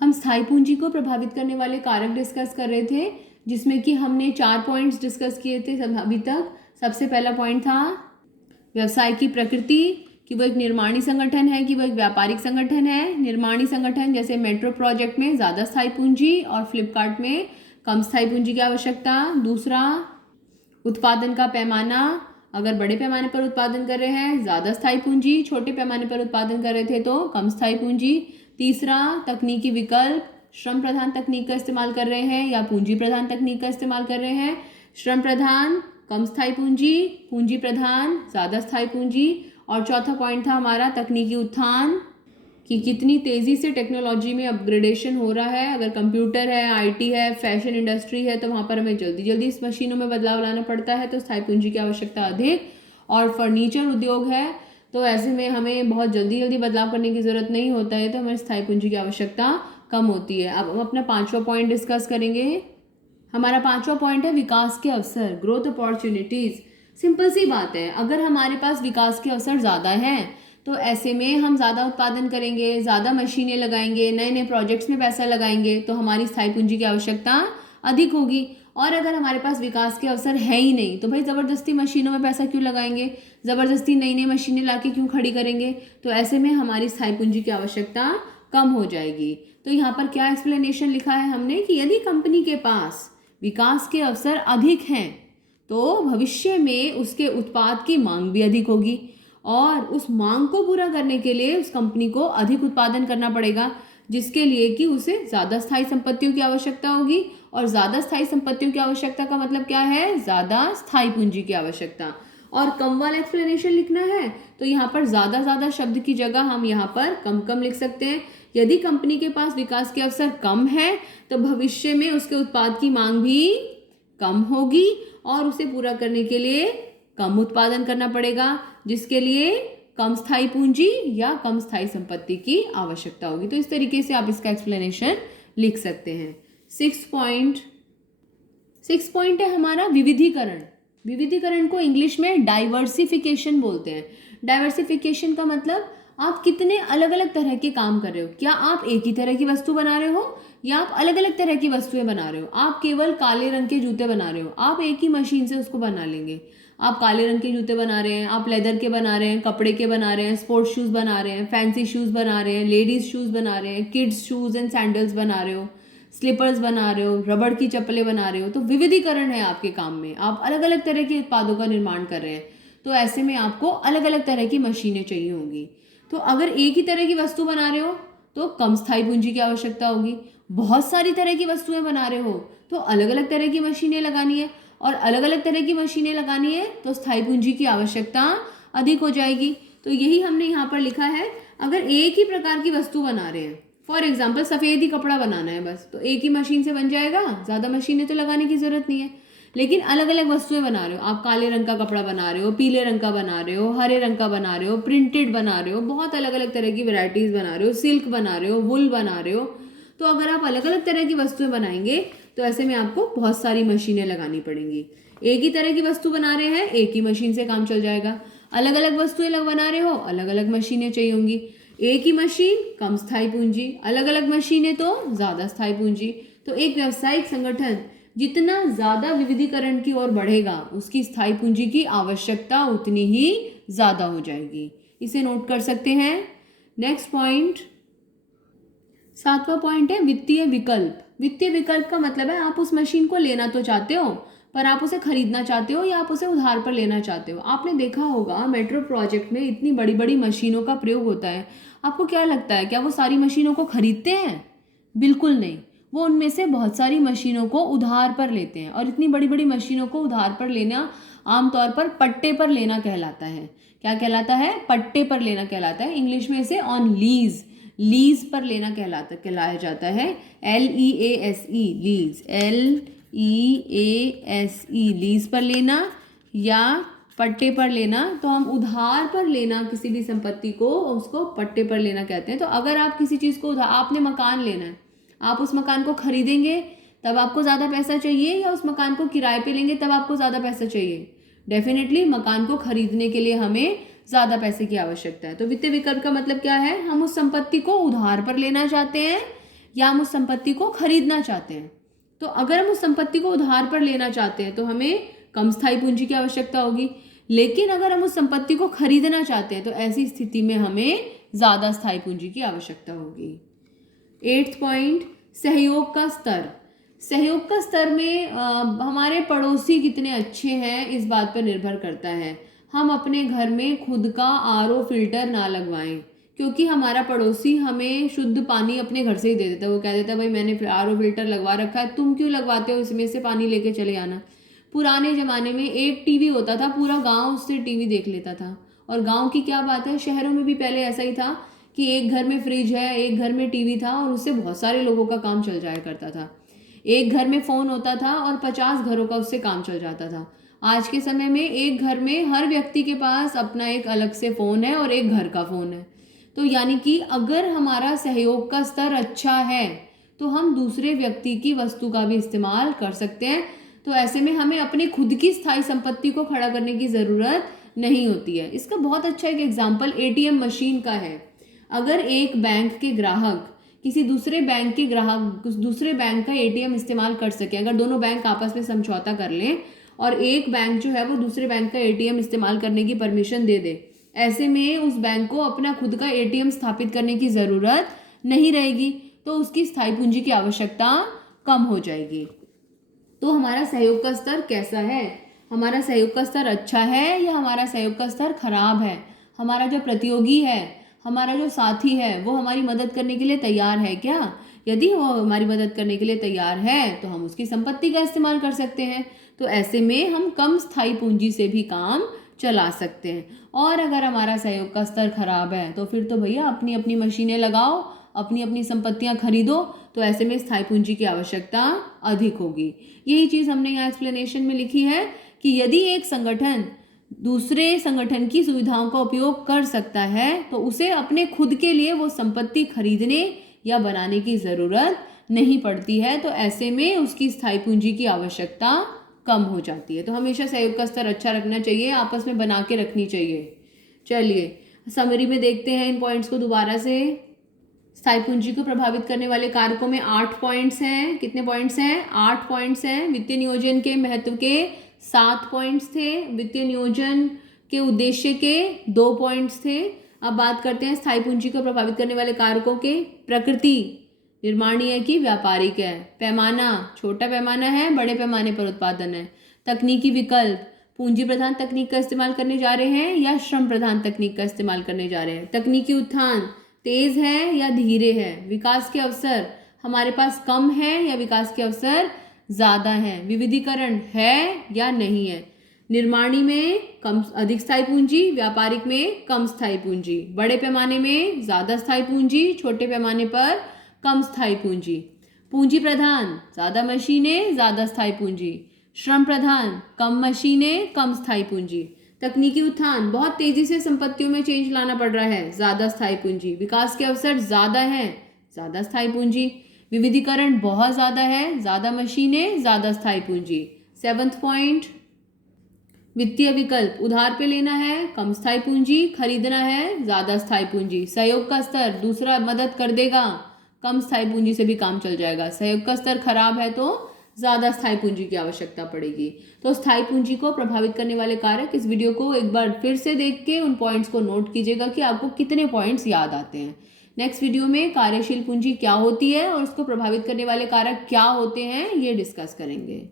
हम स्थायी पूंजी को प्रभावित करने वाले कारक डिस्कस कर रहे थे, जिसमें कि हमने 4 पॉइंट्स डिस्कस किए थे अभी तक। सबसे पहला पॉइंट था व्यवसाय की प्रकृति, कि वो एक निर्माणी संगठन है कि वो एक व्यापारिक संगठन है। निर्माणी संगठन जैसे मेट्रो प्रोजेक्ट में ज़्यादा स्थायी पूंजी और फ्लिपकार्ट में कम स्थायी पूंजी की आवश्यकता। दूसरा, उत्पादन का पैमाना, अगर बड़े पैमाने पर उत्पादन कर रहे हैं ज़्यादा स्थायी पूंजी, छोटे पैमाने पर उत्पादन कर रहे थे तो कम स्थायी पूंजी। तीसरा, तकनीकी विकल्प, श्रम प्रधान तकनीक का इस्तेमाल कर रहे हैं या पूंजी प्रधान तकनीक का इस्तेमाल कर रहे हैं। श्रम प्रधान कम स्थायी पूंजी, पूंजी प्रधान ज़्यादा स्थायी पूंजी। और चौथा पॉइंट था हमारा तकनीकी उत्थान, कि कितनी तेज़ी से टेक्नोलॉजी में अपग्रेडेशन हो रहा है। अगर कंप्यूटर है, आईटी है, फैशन इंडस्ट्री है, तो वहाँ पर हमें जल्दी जल्दी इस मशीनों में बदलाव लाना पड़ता है, तो स्थायी पूंजी की आवश्यकता अधिक। और फर्नीचर उद्योग है तो ऐसे में हमें बहुत जल्दी जल्दी बदलाव करने की ज़रूरत नहीं होता है, तो हमें स्थायी पूंजी की आवश्यकता कम होती है। अब हम अपना 5वां पॉइंट डिस्कस करेंगे। हमारा 5वां पॉइंट है विकास के अवसर, ग्रोथ अपॉर्चुनिटीज़। सिंपल सी बात है, अगर हमारे पास विकास के अवसर ज़्यादा हैं तो ऐसे में हम ज़्यादा उत्पादन करेंगे, ज़्यादा मशीनें लगाएंगे, नए नए प्रोजेक्ट्स में पैसा लगाएंगे, तो हमारी स्थायी पूंजी की आवश्यकता अधिक होगी। और अगर हमारे पास विकास के अवसर है ही नहीं तो भाई ज़बरदस्ती मशीनों में पैसा क्यों लगाएंगे, ज़बरदस्ती नई नई मशीनें लाके क्यों खड़ी करेंगे, तो ऐसे में हमारी स्थायी पूंजी की आवश्यकता कम हो जाएगी। तो यहाँ पर क्या एक्सप्लेनेशन लिखा है हमने कि यदि कंपनी के पास विकास के अवसर अधिक हैं तो भविष्य में उसके उत्पाद की मांग भी अधिक होगी, और उस मांग को पूरा करने के लिए उस कंपनी को अधिक उत्पादन करना पड़ेगा, जिसके लिए कि उसे ज़्यादा स्थायी संपत्तियों की आवश्यकता होगी। और ज़्यादा स्थायी संपत्तियों की आवश्यकता का मतलब क्या है, ज़्यादा स्थायी पूंजी की आवश्यकता। और कम वाला एक्सप्लेनेशन लिखना है तो यहाँ पर ज़्यादा शब्द की जगह हम यहाँ पर कम कम लिख सकते हैं। यदि कंपनी के पास विकास के अवसर कम है तो भविष्य में उसके उत्पाद की मांग भी कम होगी और उसे पूरा करने के लिए कम उत्पादन करना पड़ेगा, जिसके लिए कम स्थायी पूंजी या कम स्थायी संपत्ति की आवश्यकता होगी। तो इस तरीके से आप इसका एक्सप्लेनेशन लिख सकते हैं। 6 पॉइंट है हमारा विविधीकरण। विविधीकरण को इंग्लिश में डाइवर्सिफिकेशन बोलते हैं। डाइवर्सिफिकेशन का मतलब आप कितने अलग अलग तरह के काम कर रहे हो। क्या आप एक ही तरह की वस्तु बना रहे हो या आप अलग अलग तरह की वस्तुएं बना रहे हो। आप केवल काले रंग के जूते बना रहे हो, आप एक ही मशीन से उसको बना लेंगे। आप काले रंग के जूते बना रहे हैं, आप लेदर के बना रहे हैं, कपड़े के बना रहे हैं, स्पोर्ट्स शूज़ बना रहे हैं, फैंसी शूज़ बना रहे हैं, लेडीज़ शूज़ बना रहे हैं, किड्स शूज़ एंड सैंडल्स बना रहे हो, स्लीपर्स बना रहे हो, रबड़ की चप्पलें बना रहे हो। तो विविधीकरण है आपके काम में, आप अलग अलग तरह के उत्पादों का निर्माण कर रहे हैं, तो ऐसे में आपको अलग अलग तरह की मशीनें चाहिए होंगी। तो अगर एक ही तरह की वस्तु बना रहे हो तो कम स्थायी पूंजी की आवश्यकता होगी। बहुत सारी तरह की वस्तुएं बना रहे हो तो अलग अलग तरह की मशीनें लगानी है, और अलग अलग तरह की मशीनें लगानी है तो स्थायी पूंजी की आवश्यकता अधिक हो जाएगी। तो यही हमने यहाँ पर लिखा है। अगर एक ही प्रकार की वस्तु बना रहे हैं, फॉर एग्जाम्पल सफ़ेद ही कपड़ा बनाना है बस, तो एक ही मशीन से बन जाएगा, ज़्यादा मशीनें तो लगाने की ज़रूरत नहीं है। लेकिन अलग अलग वस्तुएं बना रहे हो, आप काले रंग का कपड़ा बना रहे हो, पीले रंग का बना रहे हो, हरे रंग का बना रहे हो, प्रिंटेड बना रहे हो, बहुत अलग अलग तरह की वैरायटीज़ बना रहे हो, सिल्क बना रहे हो, वुल बना रहे हो। तो अगर आप अलग अलग तरह की वस्तुएं बनाएंगे तो ऐसे में आपको बहुत सारी मशीनें लगानी पड़ेंगी। एक ही तरह की वस्तु बना रहे हैं, एक ही मशीन से काम चल जाएगा। अलग अलग वस्तुएं बना रहे हो, अलग अलग मशीनें चाहिए होंगी। एक ही मशीन कम स्थायी पूंजी, अलग अलग मशीनें तो ज़्यादा स्थायी पूंजी। तो एक व्यावसायिक संगठन जितना ज़्यादा विविधीकरण की ओर बढ़ेगा उसकी स्थायी पूंजी की आवश्यकता उतनी ही ज़्यादा हो जाएगी। इसे नोट कर सकते हैं। नेक्स्ट पॉइंट, 7वां पॉइंट है वित्तीय विकल्प। वित्तीय विकल्प का मतलब है आप उस मशीन को लेना तो चाहते हो पर आप उसे खरीदना चाहते हो या आप उसे उधार पर लेना चाहते हो। आपने देखा होगा मेट्रो प्रोजेक्ट में इतनी बड़ी बड़ी मशीनों का प्रयोग होता है। आपको क्या लगता है, क्या वो सारी मशीनों को खरीदते हैं? बिल्कुल नहीं, वो उनमें से बहुत सारी मशीनों को उधार पर लेते हैं। और इतनी बड़ी बड़ी मशीनों को उधार पर लेना आमतौर पर पट्टे पर लेना कहलाता है। क्या कहलाता है? पट्टे पर लेना कहलाता है। इंग्लिश में इसे ऑन लीज, लीज पर लेना कहलाया जाता है। LEASE, लीज, LEASE, लीज पर लेना या पट्टे पर लेना। तो हम उधार पर लेना किसी भी संपत्ति को, उसको पट्टे पर लेना कहते हैं। तो अगर आप किसी चीज़ को आपने मकान लेना है, आप उस मकान को खरीदेंगे तब आपको ज़्यादा पैसा चाहिए या उस मकान को किराए पे लेंगे तब आपको ज़्यादा पैसा चाहिए? डेफिनेटली मकान को खरीदने के लिए हमें ज़्यादा पैसे की आवश्यकता है। तो वित्तीय विकल्प का मतलब क्या है? हम उस संपत्ति को उधार पर लेना चाहते हैं या हम उस संपत्ति को खरीदना चाहते हैं। तो अगर हम उस संपत्ति को उधार पर लेना चाहते हैं तो हमें कम स्थायी पूंजी की आवश्यकता होगी, लेकिन अगर हम उस संपत्ति को खरीदना चाहते हैं तो ऐसी स्थिति में हमें ज़्यादा स्थायी पूंजी की आवश्यकता होगी। 8th पॉइंट, सहयोग का स्तर। सहयोग का स्तर में हमारे पड़ोसी कितने अच्छे हैं इस बात पर निर्भर करता है। हम अपने घर में खुद का RO फिल्टर ना लगवाएं, क्योंकि हमारा पड़ोसी हमें शुद्ध पानी अपने घर से ही दे देता है। वो कह देता है भाई मैंने RO फिल्टर लगवा रखा है, तुम क्यों लगवाते हो, इसमें से पानी लेके चले आना। पुराने ज़माने में एक टीवी होता था, पूरा गांव उससे टीवी देख लेता था। और गांव की क्या बात है, शहरों में भी पहले ऐसा ही था कि एक घर में फ्रिज है, एक घर में टीवी था और उससे बहुत सारे लोगों का काम चल जाया करता था। एक घर में फ़ोन होता था और 50 घरों का उससे काम चल जाता था। आज के समय में एक घर में हर व्यक्ति के पास अपना एक अलग से फ़ोन है और एक घर का फ़ोन है। तो यानी कि अगर हमारा सहयोग का स्तर अच्छा है तो हम दूसरे व्यक्ति की वस्तु का भी इस्तेमाल कर सकते हैं। तो ऐसे में हमें अपनी खुद की स्थायी संपत्ति को खड़ा करने की ज़रूरत नहीं होती है। इसका बहुत अच्छा एक एग्जाम्पल ATM मशीन का है। अगर एक बैंक के ग्राहक किसी दूसरे बैंक के ग्राहक दूसरे बैंक का ATM इस्तेमाल कर सके, अगर दोनों बैंक आपस में समझौता कर लें और एक बैंक जो है वो दूसरे बैंक का ATM इस्तेमाल करने की परमिशन दे दे, ऐसे में उस बैंक को अपना खुद का ATM स्थापित करने की ज़रूरत नहीं रहेगी, तो उसकी स्थायी पूंजी की आवश्यकता कम हो जाएगी। तो हमारा सहयोग का स्तर कैसा है? हमारा सहयोग का स्तर अच्छा है या हमारा सहयोग का स्तर खराब है? हमारा जो प्रतियोगी है, हमारा जो साथी है, वो हमारी मदद करने के लिए तैयार है क्या? यदि वो हमारी मदद करने के लिए तैयार है तो हम उसकी संपत्ति का इस्तेमाल कर सकते हैं। तो ऐसे में हम कम स्थायी पूंजी से भी काम चला सकते हैं। और अगर हमारा सहयोग का स्तर खराब है तो फिर तो भैया अपनी अपनी मशीनें लगाओ, अपनी अपनी संपत्तियां खरीदो, तो ऐसे में स्थायी पूंजी की आवश्यकता अधिक होगी। यही चीज़ हमने यहाँ एक्सप्लेनेशन में लिखी है कि यदि एक संगठन दूसरे संगठन की सुविधाओं का उपयोग कर सकता है तो उसे अपने खुद के लिए वो संपत्ति खरीदने या बनाने की ज़रूरत नहीं पड़ती है। तो ऐसे में उसकी स्थायी पूंजी की आवश्यकता कम हो जाती है। तो हमेशा सहयोग का स्तर अच्छा रखना चाहिए, आपस में बना के रखनी चाहिए। चलिए समरी में देखते हैं इन पॉइंट्स को दोबारा से। स्थायी पूंजी को प्रभावित करने वाले कारकों में 8 पॉइंट्स हैं। कितने पॉइंट्स हैं? 8 पॉइंट्स हैं। वित्तीय नियोजन के महत्व के 7 पॉइंट्स थे। वित्तीय नियोजन के उद्देश्य के 2 पॉइंट्स थे। अब बात करते हैं स्थायी पूंजी को प्रभावित करने वाले कारकों के। प्रकृति, निर्माणीय की व्यापारिक है। पैमाना, छोटा पैमाना है, बड़े पैमाने पर उत्पादन है। तकनीकी विकल्प, पूंजी प्रधान तकनीक का इस्तेमाल करने जा रहे हैं या श्रम प्रधान तकनीक का इस्तेमाल करने जा रहे हैं। तकनीकी उत्थान, तेज है या धीरे है। विकास के अवसर, हमारे पास कम है या विकास के अवसर ज़्यादा है। विविधीकरण है या नहीं है। निर्माणी में कम अधिक स्थायी पूंजी, व्यापारिक में कम स्थायी पूंजी। बड़े पैमाने में ज़्यादा स्थायी पूंजी, छोटे पैमाने पर कम स्थायी पूंजी। पूंजी प्रधान, ज़्यादा मशीनें, ज़्यादा स्थायी पूंजी। श्रम प्रधान, कम मशीनें, कम स्थायी पूंजी। तकनीकी उत्थान, बहुत तेजी से संपत्तियों में चेंज लाना पड़ रहा है, ज़्यादा स्थायी पूंजी। विकास के अवसर ज़्यादा हैं, ज़्यादा स्थायी पूंजी। विविधीकरण बहुत ज़्यादा है, ज़्यादा मशीनें, ज़्यादा स्थायी पूंजी। 7th पॉइंट, वित्तीय विकल्प, उधार पे लेना है, कम स्थायी पूंजी, खरीदना है, ज़्यादा स्थायी पूंजी। सहयोग का स्तर, दूसरा मदद कर देगा, कम स्थायी पूंजी से भी काम चल जाएगा। सहयोग का स्तर खराब है तो ज़्यादा स्थायी पूंजी की आवश्यकता पड़ेगी। तो स्थायी पूंजी को प्रभावित करने वाले कारक, इस वीडियो को एक बार फिर से देख के उन पॉइंट्स को नोट कीजिएगा कि आपको कितने पॉइंट्स याद आते हैं। नेक्स्ट वीडियो में कार्यशील पूंजी क्या होती है और उसको प्रभावित करने वाले कारक क्या होते हैं, ये डिस्कस करेंगे।